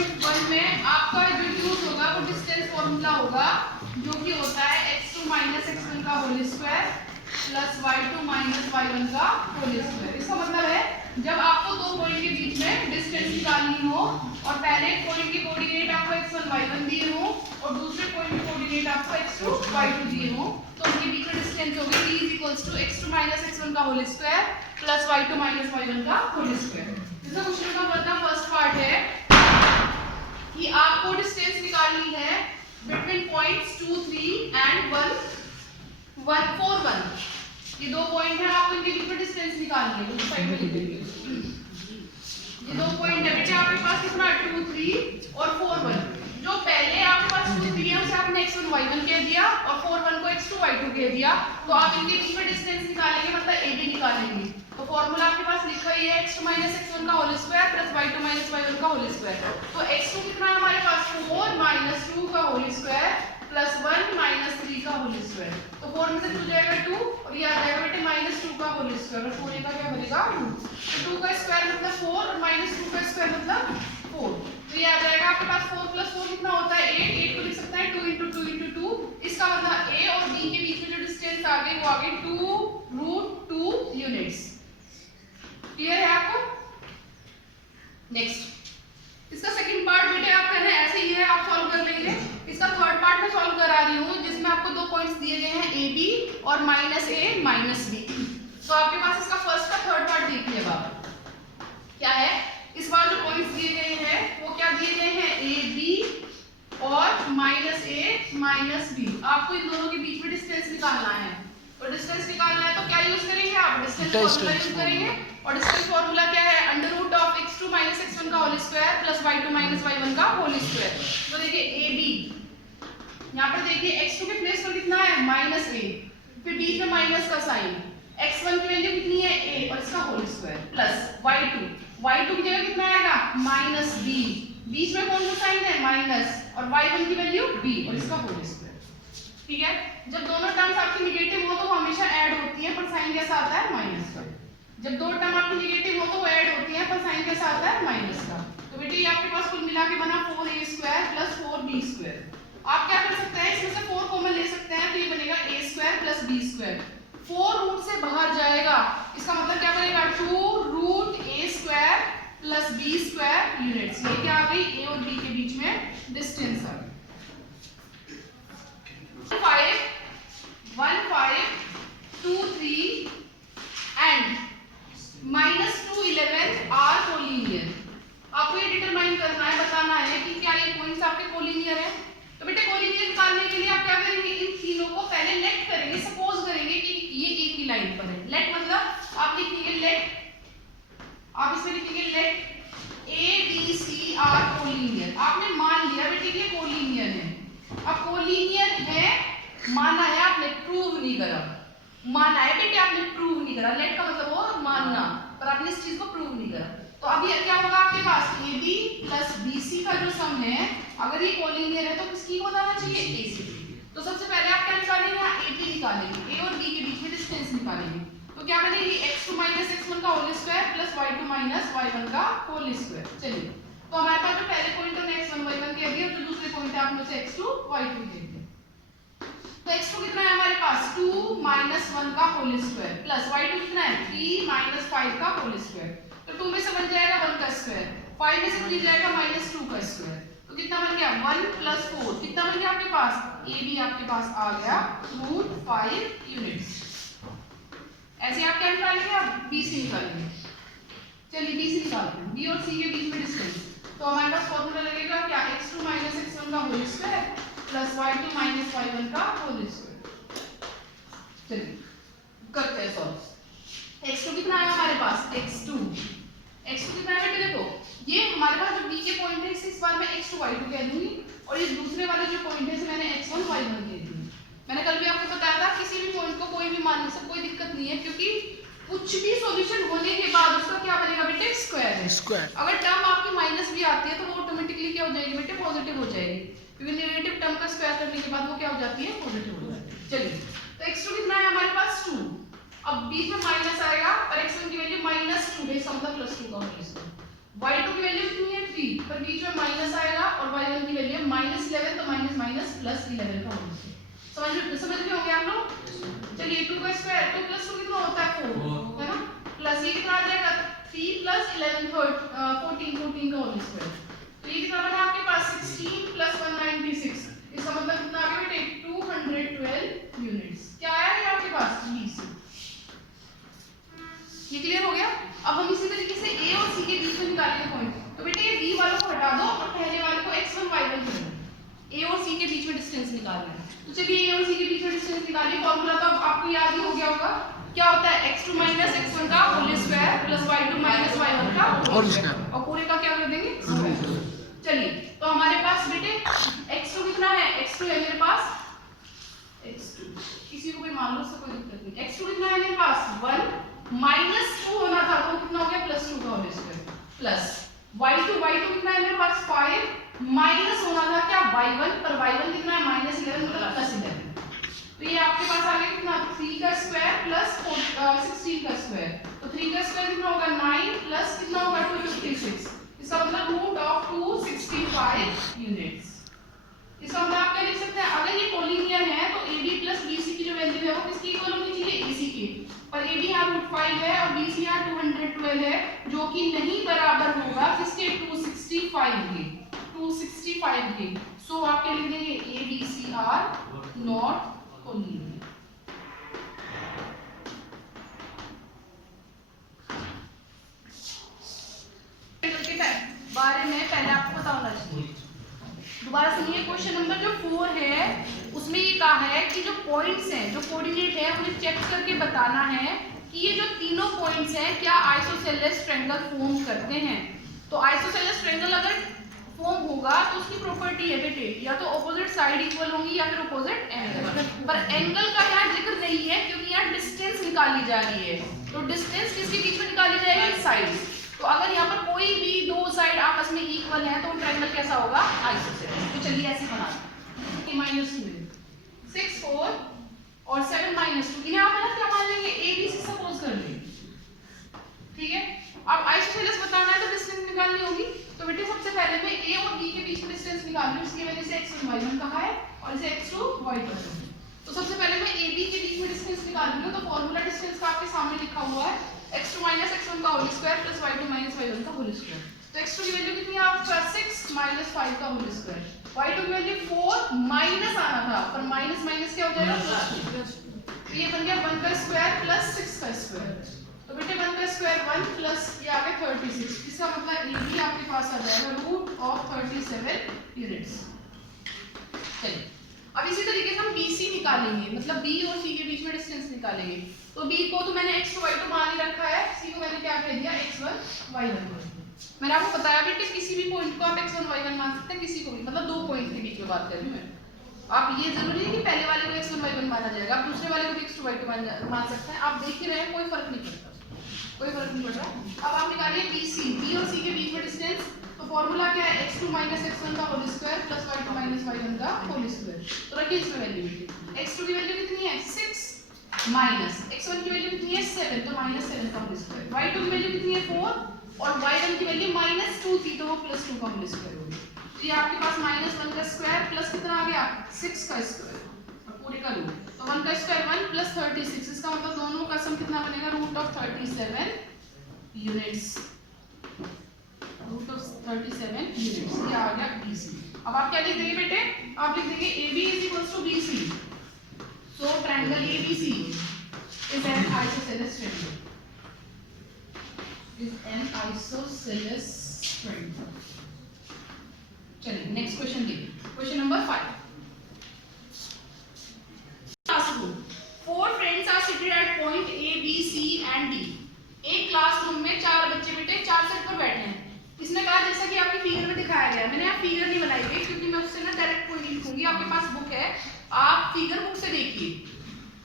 1.1 में आपका जो यूज होगा वो डिस्टेंस फॉर्मूला होगा जो कि होता है x2 माइनस x1 का whole square plus y2 minus y1 का होल स्क्वायर। इसका मतलब है जब आपको दो पॉइंट के बीच में डिस्टेंस निकालनी हो और पहले पॉइंट के कोऑर्डिनेट आपको x1 y1 दिए हो और दूसरे पॉइंट के कोऑर्डिनेट आपको x2 y2 दिए हो तो उनके बीच में डिस्टेंस होगी t x2 माइनस x1 का whole square plus y2 minus y1 का होल स्क्वायर। इसका क्वेश्चन का मतलब फर्स्ट पार्ट है कि आपको डिस्टेंस निकालनी है बिटवीन पॉइंट्स 2 3 एंड 1 1 4 1। ये दो पॉइंट है, आपको इनके बीच में डिस्टेंस निकालनी है। साइड में लिख देंगे ये दो पॉइंट है बेटे आपके पास कितना 2 3 और 4 1। जो पहले आपके पास 2 3 है उसे आपने x1 y1 कह दिया और 4 1 को x2 y2 कह दिया तो आप इनके बीच में डिस्टेंस निकालेंगे मतलब ab निकालेंगे। तो फार्मूला आपके पास लिखा ही है x2 माइनस x1 का whole square plus y2 minus y1 का होल स्क्वायर। तो x2 कितना है हमारे पास 4 माइनस 2 का होल स्क्वायर प्लस 1 माइनस 3 का होल स्क्वायर। तो 4 में से 2 जाएगा 2 और ये आ जाएगा बेटे माइनस 2 का होल स्क्वायर और 4 का क्या बनेगा 2। तो 2 का स्क्वायर मतलब 4 और माइनस 2 का स्क्वायर मतलब 4। तो ये आ जाएगा आपके पास 4 प्लस 4 कितना होता है 8। 8 को लिख सकते हैं 2 into 2 into 2। इसका मतलब a और b के बीच में जो डिस्टेंस आ गई वो आ गई 2√2 यूनिट्स। क्लियर है आपको? नेक्स्ट इसका सेकंड पार्ट बेटे आप कहना ऐसे ही है आप सॉल्व कर लेंगे। इसका थर्ड पार्ट मैं सॉल्व करा रही हूँ जिसमें आपको दो पॉइंट्स दिए गए हैं ए बी और माइनस ए माइनस बी। तो आपके पास इसका फर्स्ट का थर्ड पार्ट देखिए आप क्या है। इस बार जो पॉइंट्स दिए गए हैं वो क्या दिए गए हैं ए बी और माइनस ए माइनस बी। आपको इन दोनों के बीच में डिस्टेंस निकालना है। तो डिस्टेंस निकालना है तो क्या यूज करेंगे आप डिस्टेंस फॉर्मूला यूज करेंगे और डिस्टेंस फॉर्मूला क्या है under root of x2 minus x1 का whole square plus y2 minus y1 का होल स्क्वायर। तो देखिए a b यहाँ पर देखिए x2 के प्लेस पर कितना है माइनस a फिर बीच में माइनस का साइन x1 की वैल्यू कितनी है a और इसका होल स्क्वायर प्लस y2 की जगह कितना आएगा माइनस b बीच में कौन सा साइन है माइनस और y1 की वैल्यू b और इसका होल स्क्वायर। ठीक है जब दोनों टर्म्स आपकी नेगेटिव हो तो वो हमेशा ऐड होती है पर साइन कैसा आता है माइनस का। जब दो टर्म आपकी नेगेटिव हो तो वो ऐड होती है पर साइन कैसा आता है माइनस का। तो बेटे ये आपके पास कुल मिला के बना 4a square plus 4b square. आप क्या कर सकते हैं इसमें से 4 कॉमन ले सकते हैं तो ये बनेगा a square plus b square. 4 root से बाहर जाएगा इसका मतलब क्या बनेगा 2√a square plus b square units. ये क्या आ गई a और b के बीच में डिस्टेंस आ गई। 1 5 2 3 एंड -2 11 आर कोलिनियर। आपको ये डिटरमाइन करना है बताना है कि क्या ये पॉइंट्स आपके कोलिनियर है। तो बेटे कोलिनियर निकालने के लिए आप क्या करेंगे इन तीनों को पहले लेट करेंगे। सपोज करेंगे कि ये एक ही लाइन पर है। लेट मतलब आप लिखेंगे लेट आप इसमें लिखेंगे let A B C are collinear. आपने मान लिया बेटे ये कोलिनियर है। अब कोलिनियर है माना है आपने प्रूव नहीं करा। माना है बेटे आपने प्रूव नहीं करा। लेट का मतलब हो मानना पर आपने इस चीज को प्रूव नहीं करा। तो अब ये क्या होगा आपके पास AB प्लस BC का जो सम है अगर ये कोलिनियर है तो किसकी हो जाना चाहिए AC। तो सबसे पहले आप क्या निकालेंगे यहाँ AB निकालेंगे A और B के बीच में डिस्टेंस निकालेंगे। तो क्या बनेगी x2 माइनस x1 का whole square plus y2 minus y1 का होल स्क्वायर। चलिए तो हमारे पास जो पहले पॉइंट है x1 y1 कह दिया जो दूसरे पॉइंट है आपने उसे x2 y2 कह दिया। तो x2 कितना है हमारे पास 2 माइनस 1 का होल स्क्वायर प्लस y2 कितना है 3 माइनस 5 का होल स्क्वायर। तो 2 में से बन जाएगा 1 का स्क्वायर 5 में से 3 जाएगा माइनस 2 का स्क्वायर। तो कितना बन गया 1 प्लस 4 कितना बन गया आपके पास AB आपके पास आ गया √5 यूनिट्स। ऐसे आप क्या निकालेंगे आप BC निकालेंगे। चलिए BC निकालते हैं B और C के बीच में डिस्टेंस। तो हमारे पास फॉर्मूला लगेगा क्या x2 माइनस x1 का whole square plus y2 minus y1 का होल स्क्वायर। चलिए करते हैं सॉल्व। x2 कितना है हमारे पास x2 कितना है बेटे देखो ये हमारे पास जो b के पॉइंट है इस बार मैं x2 y2 कह दूंगी और ये दूसरे वाले जो पॉइंट है इसे मैंने x1 y1 कह दिया। मैंने कल भी आपको बताया था किसी भी पॉइंट को कोई भी मानने से कोई दिक्कत नहीं है क्योंकि कुछ भी सॉल्यूशन होने के बाद उसका क्या बनेगा बेटे स्क्वायर है। स्क्वायर अगर टर्म आपकी माइनस भी आती है तो वो ऑटोमेटिकली क्या हो जाएगी बेटे पॉजिटिव हो जाएगी क्योंकि नेगेटिव टर्म का स्क्वायर करने के बाद वो क्या हो जाती है पॉजिटिव हो जाती है। चलिए तो x2 कितना है हमारे पास 2 अब बीच में माइनस आएगा और x1 की वैल्यू -2 है इसका मतलब +2 का होल स्क्वायर। y2 की वैल्यू कितनी है 3 पर बीच में माइनस आएगा और y1 की वैल्यू -11 तो माइनस माइनस प्लस 11 का होल स्क्वायर। समझ गए होंगे आप लोग? चलिए 2 का स्क्वायर तो प्लस 2 कितना होता है 4 है ना, प्लस ये कितना आ जाएगा 3 प्लस 11 14 का होल स्क्वायर। तो ये कितना बना आपके पास 16 प्लस 196, इसका मतलब कितना आ गया बेटे 212 यूनिट्स। क्या आया ये आपके पास BC। ये क्लियर हो गया। अब हम इसी तरीके से A और C के बीच में निकालेंगे पॉइंट। तो बेटे ये B वालों को हटा दो और पहले वाले को x1 y1 कर दो। A और C के बीच में डिस्टेंस निकालना है। तो चलिए A और C के बीच में डिस्टेंस निकालिए। फार्मूला तो आपको याद ही हो गया होगा, क्या होता है x2 माइनस x1 का whole square plus y2 minus y1 का होल स्क्वायर, और पूरे का क्या कर देंगे स्क्वायर। चलिए तो हमारे पास बेटे x2 कितना है, x2 है मेरे पास x2, किसी को भी मान लो, उससे कोई दिक्कत नहीं। x2 कितना है मेरे पास 1 -2 होना था तो कितना हो गया +2 का होल स्क्वायर प्लस y2 कितना है मेरे पास 5 माइनस होना था क्या y1, पर y1 कितना है -11 मतलब +11। तो ये आपके पास आ गया कितना 3 का स्क्वायर प्लस 16 का स्क्वायर। तो 3 का स्क्वायर कितना होगा 9 प्लस कितना होगा 256, इसका मतलब रूट ऑफ 265 यूनिट्स। इसका मतलब आप क्या लिख सकते हैं, अगर ये कोलिनियर है तो AB प्लस BC की जो वैल्यू है वो किसकी इक्वल होनी चाहिए AC की, पर AB यहाँ √5 है और BC यहाँ 212 है, जो कि नहीं बराबर होगा किसके 265 के। सो आप क्या लिख देंगे ABC आर नॉट कोलिनियर। बारे में पहले आपको पता होना चाहिए। दोबारा सुनिए, क्वेश्चन नंबर जो 4 है उसमें ये कहा है कि जो पॉइंट्स हैं, जो कोऑर्डिनेट है, उन्हें चेक करके बताना है कि ये जो तीनों पॉइंट्स हैं क्या आइसोसेलेस ट्रायंगल फॉर्म करते हैं। तो आइसोसेलेस ट्रायंगल अगर फॉर्म होगा तो उसकी प्रॉपर्टी है बेटे, या तो ऑपोजिट साइड इक्वल होंगी या फिर ऑपोजिट एंगल। पर एंगल का यहाँ जिक्र नहीं है क्योंकि यहाँ डिस्टेंस निकाली जा रही है। तो डिस्टेंस किसके बीच में निकाली जाएगी, साइड। तो अगर यहाँ पर कोई भी दो साइड आपस में इक्वल है तो ट्रायंगल कैसा होगा, आइसोसेलेस। तो चलिए ऐसे बना दो, -2 6 4 और 7 -2, इन्हें आप ना क्या मान लेंगे ABC सपोज कर लेंगे, ठीक है। अब आइसोसेलेस बताना है तो डिस्टेंस निकालनी होगी। तो बेटे सबसे पहले मैं A और B के बीच में डिस्टेंस निकाल रही हूं, इसकी वजह से x1 y1 कहा है और इसे x2 y2 है। तो सबसे पहले मैं AB के बीच में डिस्टेंस निकाल रही हूं। तो फार्मूला डिस्टेंस का आपके सामने लिखा हुआ है x2 माइनस x1 का whole square plus y2 minus y1 का होल स्क्वायर। तो x2 की वैल्यू कितनी है आपका 6 माइनस 5 का होल स्क्वायर, y2 की वैल्यू 4 माइनस आना था, पर माइनस माइनस क्या हो जाएगा प्लस। तो ये बन गया 1 का स्क्वायर प्लस 6 का स्क्वायर। तो बेटे 1 का स्क्वायर 1 प्लस ये आ गया 36, इसका मतलब AB आपके पास आ जाएगा √37 यूनिट्स। चलिए अब इसी तरीके से हम BC निकालेंगे, मतलब B और C के बीच में डिस्टेंस निकालेंगे। तो B को तो मैंने x2 y2 मान ही रखा है, C को मैंने क्या कह दिया x1 y1। मैंने आपको बताया बेटे किसी भी पॉइंट को आप x1 y1 मान सकते हैं, किसी को भी, मतलब दो पॉइंट के बीच में बात कर रही हूं मैं। आप ये जरूरी है कि पहले वाले को x1 y1 माना जाएगा, आप दूसरे वाले को भी x2 y2 मान सकते हैं। आप देख ही रहे हैं कोई फर्क नहीं पड़ता, कोई फर्क नहीं पड़ रहा। अब आप निकालिए BC, B और C के बीच में डिस्टेंस। तो फार्मूला क्या है x2 माइनस x1 का whole square plus y2 minus y1 का होल स्क्वायर। तो रखिए इसमें वैल्यू बेटे, x2 की वैल्यू कितनी है 6 माइनस x1 की वैल्यू कितनी है 7, तो -7 का होल स्क्वायर। y2 की वैल्यू कितनी है 4 और y1 की वैल्यू -2 थी तो वो +2 का होल स्क्वायर हो गया। तो ये आपके पास -1 का स्क्वायर प्लस कितना आ गया 6 का स्क्वायर और पूरे का रूट। तो 1 का स्क्वायर 1 प्लस 36, इसका मतलब दोनों का सम कितना बनेगा √37 यूनिट्स, √37 यूनिट्स। ये आ गया BC। अब आप क्या लिख देंगे बेटे, आप लिख देंगे AB = BC। So triangle ABC is an isosceles triangle, चलिए नेक्स्ट क्वेश्चन देखिए, question number 5। Classroom. 4 friends are seated at point A, B, C and D. एक क्लासरूम में 4 बच्चे बेटे 4 सेट पर बैठे हैं। इसने कहा जैसा कि आपकी फिगर में दिखाया गया, मैंने यहाँ फिगर नहीं बनाई हुई क्योंकि मैं उससे ना डायरेक्ट कोई नहीं लिखूंगी, आपके पास बुक है, आप फिगर बुक से देखिए।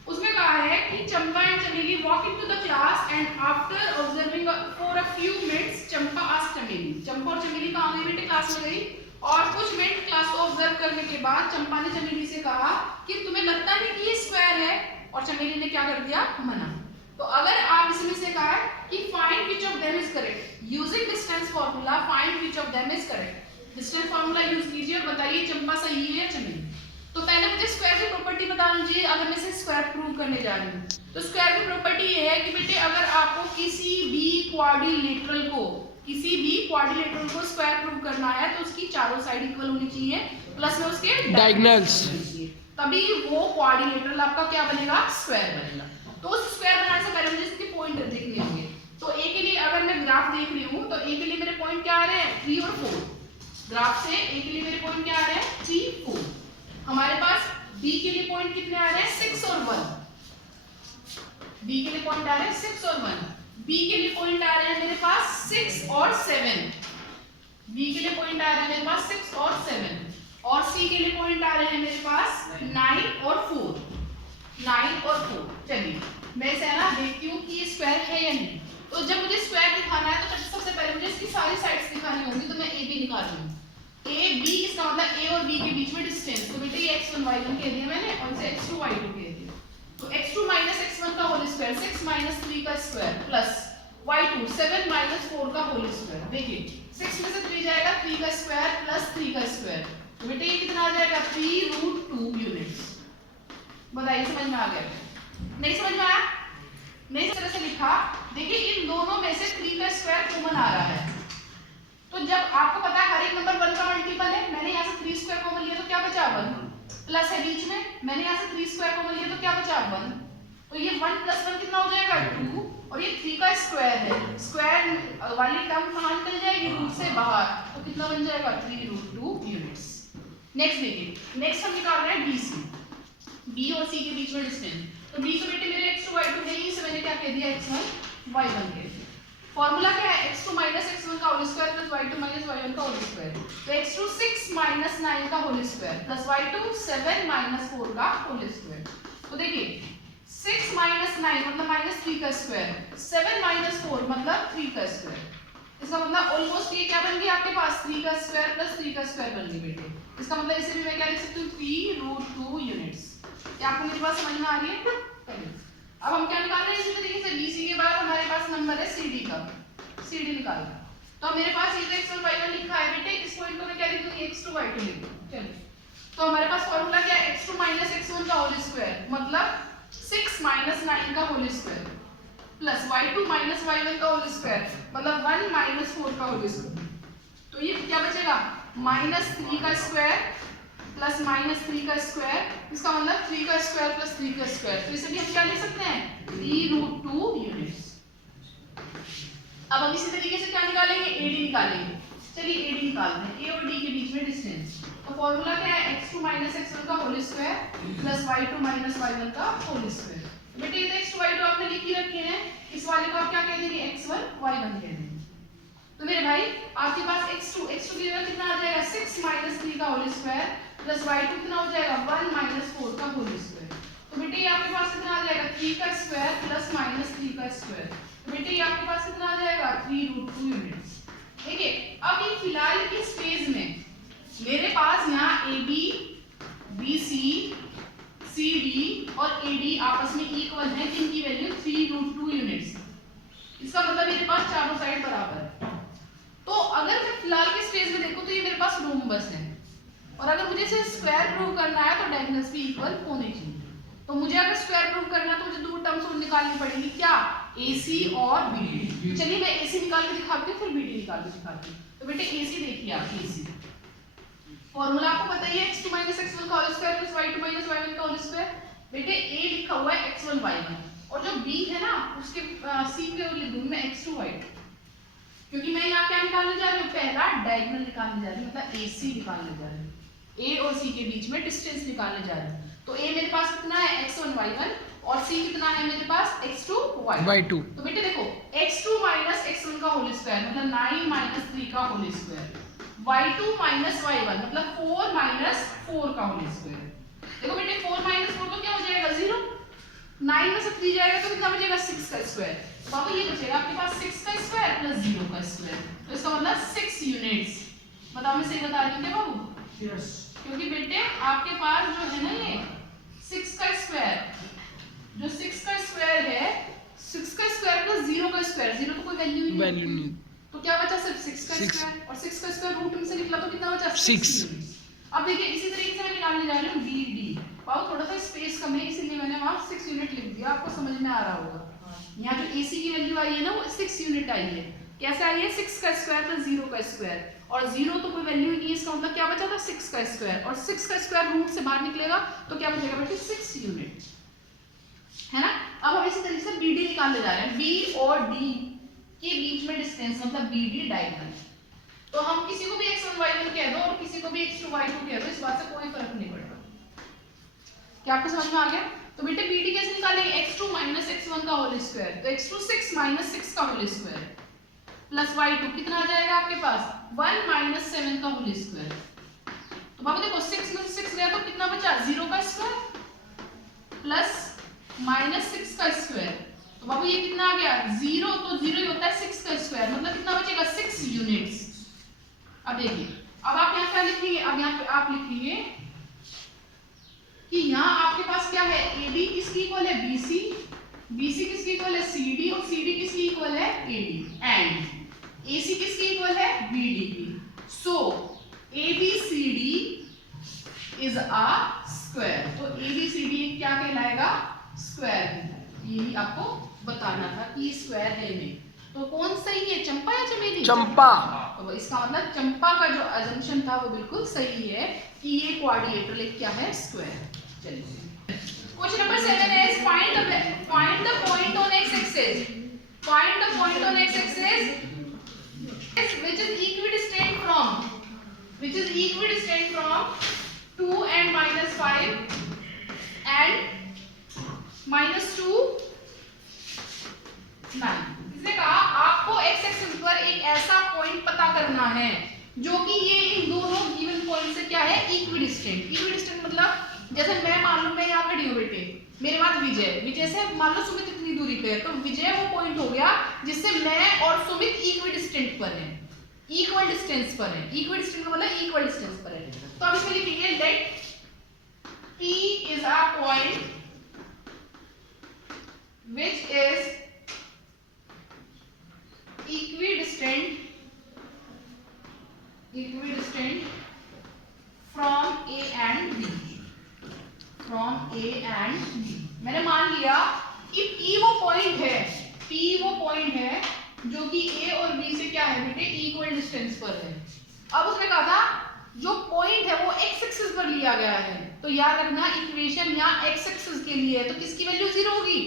उसमें कहा है कि चंपा एंड चमेली walk into the class and after observing for a few minutes Champa asked चमेली। चंपा और चमेली कहाँ गई बेटे, क्लास में गई, और कुछ मिनट क्लास को ऑब्जर्व करने के बाद चंपा ने चमेली से कहा कि तुम्हें लगता नहीं कि ये स्क्वायर है, और चमेली ने क्या कर दिया, मना। तो अगर आप इसमें से कहा है कि find which of them is correct using distance distance formula, find which of them is correct. Distance formula use कीजिए और बताइए चंपा सही है या चमेली। तो पहले मुझे स्क्वायर की प्रॉपर्टी बता दीजिए। अगर मैं इसे स्क्वायर प्रूव करने जा रही हूँ तो स्क्वायर की प्रॉपर्टी ये है कि बेटे अगर आपको किसी भी क्वाड्रिलेटरल को स्क्वायर प्रूव करना है तो उसकी चारों साइड इक्वल होनी चाहिए, प्लस में उसके डायगोनल्स, तभी वो क्वाड्रिलेटरल आपका क्या बनेगा, स्क्वायर बनेगा। तो उस स्क्वायर बनाने से पहले मुझे इसके पॉइंट देखने होंगे। तो ए के लिए अगर मैं ग्राफ देख रही हूँ तो ए के लिए मेरे पॉइंट क्या आ रहे हैं, 3 और 4। ग्राफ से ए के लिए मेरे पॉइंट क्या आ रहे हैं, 3, 4। हमारे पास बी के लिए पॉइंट कितने आ रहे हैं, 6 और 1। बी के लिए पॉइंट आ रहे हैं 6 और 1। बी के लिए पॉइंट आ रहे हैं मेरे पास 6 और 7। बी के लिए पॉइंट आ रहे हैं मेरे पास 6 और 7। और सी के लिए पॉइंट आ रहे हैं मेरे पास 9 और 4। 9 और 4। चलिए मैं इसे ना देखती हूँ कि ये स्क्वायर है या नहीं। तो जब मुझे स्क्वायर दिखाना है तो सबसे पहले मुझे इसकी सारी साइड्स दिखानी होंगी। तो मैं ए बी निकाल रही हूँ। ए बी इसका मतलब ए और बी के बीच में डिस्टेंस। तो बेटे ये x1 y1 कह दिया मैंने और इसे x2 y2 कह दिया। तो x2 माइनस x1 का होल स्क्वायर 6 माइनस 3 का स्क्वायर प्लस y2 7 माइनस 4 का होल स्क्वायर। देखिए 6 में से 3 जाएगा 3 का स्क्वायर प्लस 3 का स्क्वायर। तो बेटे ये कितना आ जाएगा 3√2 यूनिट्स। बताइए समझ में आ गया, नहीं समझ में आया? नहीं, इस तरह से लिखा। देखिए इन दोनों में से 3 का स्क्वायर कॉमन आ रहा है। तो जब आपको पता है हर एक नंबर 1 का मल्टीपल है, मैंने यहाँ से 3 स्क्वायर कॉमन लिया तो क्या बचा 1, प्लस है बीच में, मैंने यहाँ से 3 स्क्वायर कॉमन लिया तो क्या बचा 1। तो ये 1 + 1 कितना हो जाएगा 2 और ये 3 का स्क्वायर है। स्क्वायर वाली टर्म कहाँ निकल जाएगी, रूट से बाहर। तो कितना बन जाएगा 3√2 यूनिट्स। नेक्स्ट देखिए, नेक्स्ट हम निकाल रहे हैं BC, B और C के बीच में डिस्टेंस। तो B तो बेटे मेरे x2 y2 है, इसे मैंने क्या कह दिया x1 y1 कह दिया। फॉर्मूला क्या है, x2 माइनस x1 का whole square plus y2 minus y1 का होल स्क्वायर। तो x2 6 माइनस 9 का whole square plus y2 7 minus 4 का होल स्क्वायर। तो देखिए 6 माइनस 9 मतलब माइनस 3 का स्क्वायर, 7 माइनस 4 मतलब 3 का स्क्वायर। इसका मतलब ऑलमोस्ट ये क्या बन गई आपके पास 3 का स्क्वायर प्लस 3 का स्क्वायर बन गई बेटे। इसका मतलब इसे भी मैं क्या लिख सकती हूँ 3√2 यूनिट्स। क्या आपको मेरी बात समझ में आ रही है? अब हम क्या निकाल रहे हैं, इसी तरीके से BC के बाद हमारे पास नंबर है CD का। CD निकालना। तो मेरे पास ये x1 y1 लिखा है बेटे, इस पॉइंट को मैं क्या लिख दूंगी x2 y2 लिख दूंगी। चलिए तो हमारे पास फॉर्मूला क्या है, x2 माइनस x1 का होल स्क्वायर मतलब 6 माइनस 9 का whole square plus y2 minus y1 का होल स्क्वायर मतलब 1 माइनस 4 का होल स्क्वायर। तो ये क्या बचेगा -3 का स्क्वायर प्लस -3 का स्क्वायर। इसका मतलब 3 का स्क्वायर प्लस 3 का स्क्वायर। तो इसे भी हम क्या लिख सकते हैं 3√2 यूनिट्स। अब हम इसी तरीके से क्या निकालेंगे, AD निकालेंगे। चलिए AD निकालते हैं, A और D के बीच में डिस्टेंस। तो फॉर्मूला क्या है, x2 माइनस x1 का whole square plus y2 minus y1 का होल स्क्वायर। बेटे ये x2 y2 आपने लिख ही रखे हैं, इस वाले को आप क्या कह देंगे x1 y1 कह देंगे। तो मेरे भाई आपके पास x2 की जगह कितना आ जाएगा 6 माइनस 3 का होल स्क्वायर प्लस y2 कितना हो जाएगा 1 माइनस 4 का होल स्क्वायर। तो बेटे ये आपके पास कितना आ जाएगा 3 का स्क्वायर प्लस -3 का स्क्वायर। तो बेटे ये आपके पास कितना आ जाएगा 3√2 यूनिट्स। देखिए अब ये फिलहाल की स्पेस में मेरे पास यहाँ AB, BC, CD और AD आपस में इक्वल है, जिनकी वैल्यू 3√2 यूनिट्स। इसका मतलब मेरे पास चारों साइड बराबर है। तो अगर मैं फिलहाल के स्पेस में देखूं तो ये मेरे पास रोम्बस है और अगर मुझे इसे स्क्वायर प्रूव करना है तो डायगोनल्स भी इक्वल होने चाहिए। तो मुझे अगर स्क्वायर प्रूव करना है तो मुझे दो टर्म्स और निकालनी पड़ेगी, क्या AC और BD। चलिए मैं AC निकाल के दिखाती हूँ फिर BD निकाल के दिखाती हूँ। तो बेटे AC देखिए आप, AC फॉर्मूला आपको पता ही है x2 माइनस x1 का whole square plus y2 minus y1 का होल स्क्वायर। बेटे A लिखा हुआ है x1 y1 और जो B है ना उसके C पे लिख दूंगी मैं x2 y2, क्योंकि मैं यहाँ क्या निकालने जा रही हूँ, पहला डायगोनल निकालने जा रही हूँ, मतलब AC निकालने जा रही हूँ। A और C के बीच में डिस्टेंस निकालने जा रही हूँ। तो A मेरे पास कितना है x1 y1 और C कितना है मेरे पास x2 y2। तो बेटे देखो x2 माइनस x1 का होल स्क्वायर मतलब 9 माइनस 3 का whole square, y2 minus y1 मतलब 4 माइनस 4 का होल स्क्वायर। देखो बेटे 4 माइनस 4 तो क्या हो जाएगा 0, 9 में से 3 जाएगा तो कितना बचेगा 6 का स्क्वायर। बाबू ये बचेगा आपके पास 6 का स्क्वायर प्लस 0 का स्क्वायर। तो इसका मतलब 6 यूनिट्स। बताओ मैं सही बता रही हूँ क्या बाबू? यस। क्योंकि बेटे आपके पास जो है ना ये 6 का स्क्वायर, जो 6 का स्क्वायर है 6 का स्क्वायर प्लस 0 का स्क्वायर, 0 तो कोई वैल्यू नहीं, तो क्या बचा सिर्फ 6 का स्क्वायर, और 6 का स्क्वायर रूट में से निकला तो कितना बचा 6 यूनिट्स। अब देखिए इसी तरीके से मैं निकालने जा रही हूँ बी डी। पाओ थोड़ा सा स्पेस कम है इसलिए मैंने वहाँ 6 यूनिट लिख दिया, आपको समझ में आ रहा होगा। यहाँ जो AC की वैल्यू आई है ना वो 6 यूनिट आई है। कैसे आई है? 6 का स्क्वायर प्लस 0 का स्क्वायर, और 0 तो कोई वैल्यू ही नहीं है, इसका मतलब क्या बचा था 6 का स्क्वायर, और 6 का स्क्वायर रूट से बाहर निकलेगा तो क्या बचेगा बेटे 6 यूनिट, है ना। अब हम इसी तरीके से BD निकालने जा रहे हैं। B और D के बीच में डिस्टेंस मतलब BD डायगोनल। तो हम किसी को भी x1 y1 कह दो और किसी को भी x2 y2 कह दो, इस बात से कोई फर्क नहीं पड़ता। क्या आपको समझ में आ गया? तो बेटे BD कैसे निकालेंगे? x2 माइनस x1 का होल स्क्वायर, तो x2 6 माइनस 6 का होल स्क्वायर प्लस y2 कितना आ जाएगा आपके पास 1 माइनस 7 का होल स्क्वायर। तो बाबू देखो 6 में 6 गया तो कितना बचा 0 का स्क्वायर प्लस माइनस 6 का स्क्वायर। तो बाबू ये कितना आ गया 0, तो 0 ही होता है 6 का स्क्वायर, मतलब कितना बचेगा 6 यूनिट्स। अब देखिए अब आप यहाँ क्या लिखेंगे? अब यहाँ पे आप लिखेंगे कि यहाँ आपके पास क्या है AB किसकी इक्वल है BC, BC किसकी इक्वल है CD, और CD किसकी इक्वल है AD, एंड AC किसकी इक्वल है BD की। सो ABCD इज अ स्क्वायर। तो ABCD क्या कहलाएगा? स्क्वायर। यही आपको बताना था कि स्क्वायर है नहीं। तो कौन सही है, चंपा या चमेली? चंपा। तो इसका मतलब चंपा का जो अजम्पशन था वो बिल्कुल सही है कि ये क्वाड्रिलेटरल एक क्या है स्क्वायर। चलिए question number 7 is find the point on x axis, find the point on x axis which is equidistant from 2 and minus 5 and minus 2 9। इसने कहा आपको x एक्सिस पर एक ऐसा पॉइंट पता करना है जो कि ये इन दोनों गिवन पॉइंट से क्या है इक्विडिस्टेंट। इक्विडिस्टेंट मतलब जैसे मैं मान लो मैं यहाँ खड़ी हूँ बेटे, मेरे बाद विजय से मान लो सुमित इतनी दूरी पे है, तो विजय वो पॉइंट हो गया जिससे मैं और सुमित इक्विडिस्टेंट पर है, इक्वल डिस्टेंस पर है। इक्विडिस्टेंट मतलब इक्वल डिस्टेंस पर है। तो अब इसमें लिखेंगे late P is a point which is equidistant from A and B, from A and B। मैंने मान लिया कि P वो पॉइंट है, P वो पॉइंट है जो कि A और B से क्या है बेटे इक्वल डिस्टेंस पर है। अब उसने कहा था जो पॉइंट है वो x एक्सिस पर लिया गया है, तो याद रखना इक्वेशन यहाँ x एक्सिस के लिए है तो किसकी वैल्यू 0 होगी,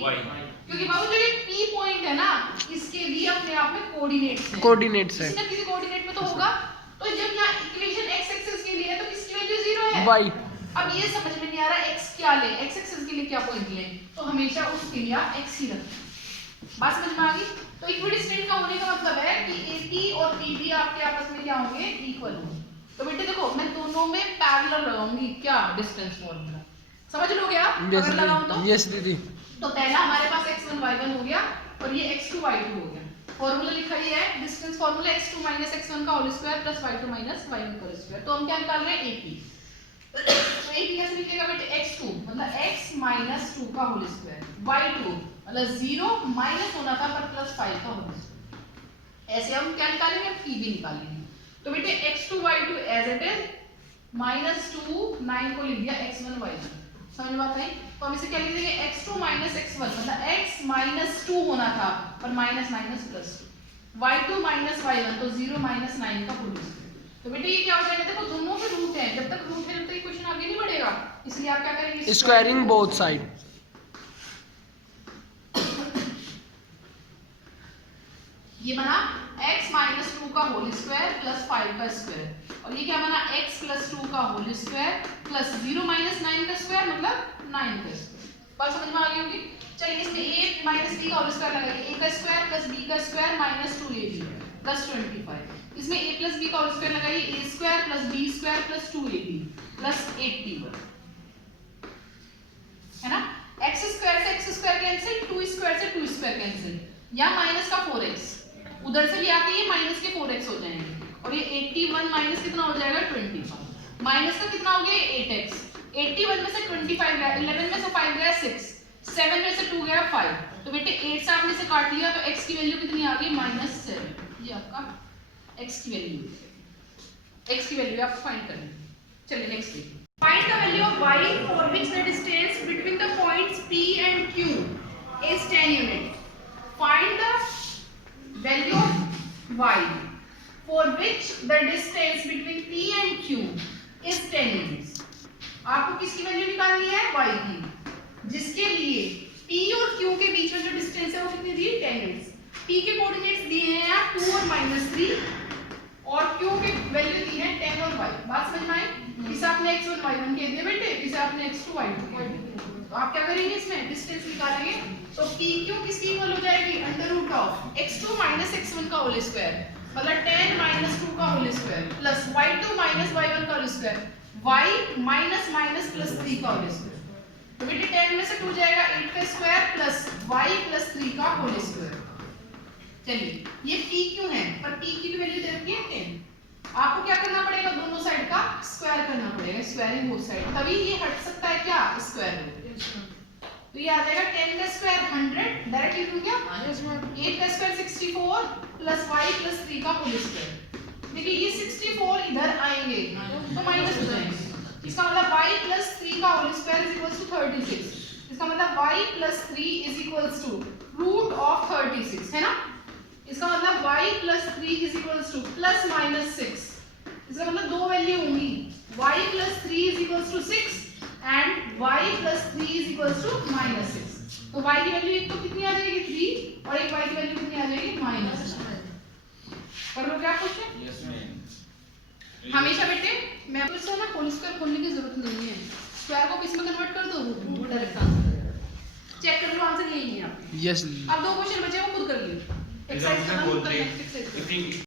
क्योंकि बाबू जो ये P पॉइंट है ना इसके भी अपने आप में कोऑर्डिनेट्स हैं, कोऑर्डिनेट्स है, किसी ना किसी कोऑर्डिनेट में तो होगा। तो जब यहाँ इक्वेशन x एक्सिस के लिए है तो किसकी वैल्यू 0 है y। अब ये समझ में नहीं आ रहा x क्या ले, x एक्सिस के लिए क्या पॉइंट ले, तो हमेशा उसके लिए x ही रखना। बात समझ में आ गई? तो इक्विडिस्टेंट का होने का मतलब है कि AP और PB आपके आपस में क्या होंगे इक्वल होंगे। तो बेटे देखो मैं दोनों में पैरेलल लगाऊंगी क्या डिस्टेंस फॉर्मूला, समझ लोगे आप अगर लगाऊं तो? यस दीदी। तो पहला हमारे पास x1 y1 हो गया और ये x2 y2 हो गया। फॉर्मूला लिखा ही है distance formula x2 minus x1 का whole square plus y2 minus y1 का होल स्क्वायर। तो हम क्या निकाल रहे हैं AP। तो AP कैसे लिखेगा बेटे x2 मतलब x माइनस 2 का होल स्क्वायर, y2 मतलब 0 माइनस होना था पर प्लस 5 का होल स्क्वायर। ऐसे हम क्या निकालेंगे PB निकालेंगे। तो बेटे x2 y2 as it is minus 2 9 को लिख दिया x1 y1। समझ में आता है? तो हम इसे क्या लिख देंगे x2 माइनस x1 मतलब x माइनस 2 होना था पर minus minus plus 2, y2 minus y1 तो 0 माइनस 9 का होल स्क्वायर। तो बेटे ये क्या हो जाएगा, देखो दोनों के रूट है, जब तक रूट है तब तक ये क्वेश्चन आगे नहीं बढ़ेगा, इसलिए आप क्या करेंगे स्क्वायरिंग बोथ साइड। ये बना x माइनस 2 का होल स्क्वायर प्लस 5 का स्क्वायर, और ये क्या बना x प्लस 2 का होल स्क्वायर प्लस 0 माइनस 9 का स्क्वायर मतलब 9 का स्क्वायर। बात समझ में आ गई होगी? चलिए इसमें a माइनस b का होल स्क्वायर लगाइए, a का स्क्वायर प्लस b का स्क्वायर माइनस 2ab प्लस 25। इसमें a प्लस b का होल स्क्वायर लगाइए, a square plus b square plus 2ab plus 81, है ना। x स्क्वायर से x स्क्वायर कैंसिल, 2 स्क्वायर से 2 स्क्वायर कैंसिल, या माइनस का 4x उधर से भी आके ये माइनस के 4x हो जाएंगे, और ये 81 माइनस कितना हो जाएगा 25, माइनस का कितना हो गया 8x, 81 में से 25 गया, 11 में से 5 गया 6, 7 में से 2 गया 5, तो बेटे 8 से आपने से काट लिया तो x की वैल्यू कितनी आ गई -7। ये आपका x की वैल्यू है, x की वैल्यू आपको फाइंड करनी है। चलिए नेक्स्ट देखिए, find the value of y for which the distance between the points p and q is 10 unit. Find the value of y for which the distance between p and q is 10 units। आपको किसकी value निकालनी है? y की, जिसके लिए p और q के बीच में जो डिस्टेंस है वो कितनी दी है? 10 यूनिट्स। p के कोऑर्डिनेट्स दिए हैं आप 2 और -3 और q के वैल्यू दी है 10 और y। बात समझ में आई? इसे आपने x1 y1 कह दिया बेटे, इसे आपने x2 y2 कह दिया। तो आप क्या करेंगे? इसमें डिस्टेंस निकालेंगे तो pq किसकी इक्वल हो जाएगी? Under root of x2 - x1 का होल स्क्वायर, मतलब 10 - 2 का whole square plus y2 - y1 का whole square, y minus minus plus 3 का होल स्क्वायर। तो बेटे 10 में से 2 जाएगा 8 का स्क्वायर प्लस y प्लस 3 का होल स्क्वायर। चलिए ये pq है, पर p की वैल्यू दे रखी है 10। आपको क्या करना पड़ेगा? दोनों साइड का स्क्वायर करना पड़ेगा, स्क्वायरिंग बोथ साइड, तभी ये हट सकता है क्या? Square root. तो ये आ जाएगा 10 का स्क्वायर 100, डायरेक्ट लिख दूं क्या? 8 का स्क्वायर 64 प्लस y प्लस 3 का होल स्क्वायर। देखिए ये 64 इधर आएंगे तो माइनस हो जाएंगे, इसका मतलब y प्लस 3 का whole square is equals to 36। इसका मतलब y plus 3 is equals to root of 36 है ना। इसका मतलब y plus 3 is equals to plus minus 6। इसका मतलब दो वैल्यू होंगी, y plus 3 is equals to 6 and y plus 3 is equals to minus 6। तो y की वैल्यू एक तो कितनी आ जाएगी 3 और एक y की वैल्यू कितनी आ जाएगी माइनस। कर लो क्या क्वेश्चन? Yes ma'am. हमेशा बेटे मैं आपको इससे ना होल स्क्वायर खोलने की जरूरत नहीं है, स्क्वायर को किस में कन्वर्ट कर दो, रूट डायरेक्ट आंसर चेक कर लो, आंसर यही है आपके। यस अब दो क्वेश्चन बचे वो खुद कर लियो, एक्सरसाइज खत्म, नेक्स्ट एक्सरसाइज।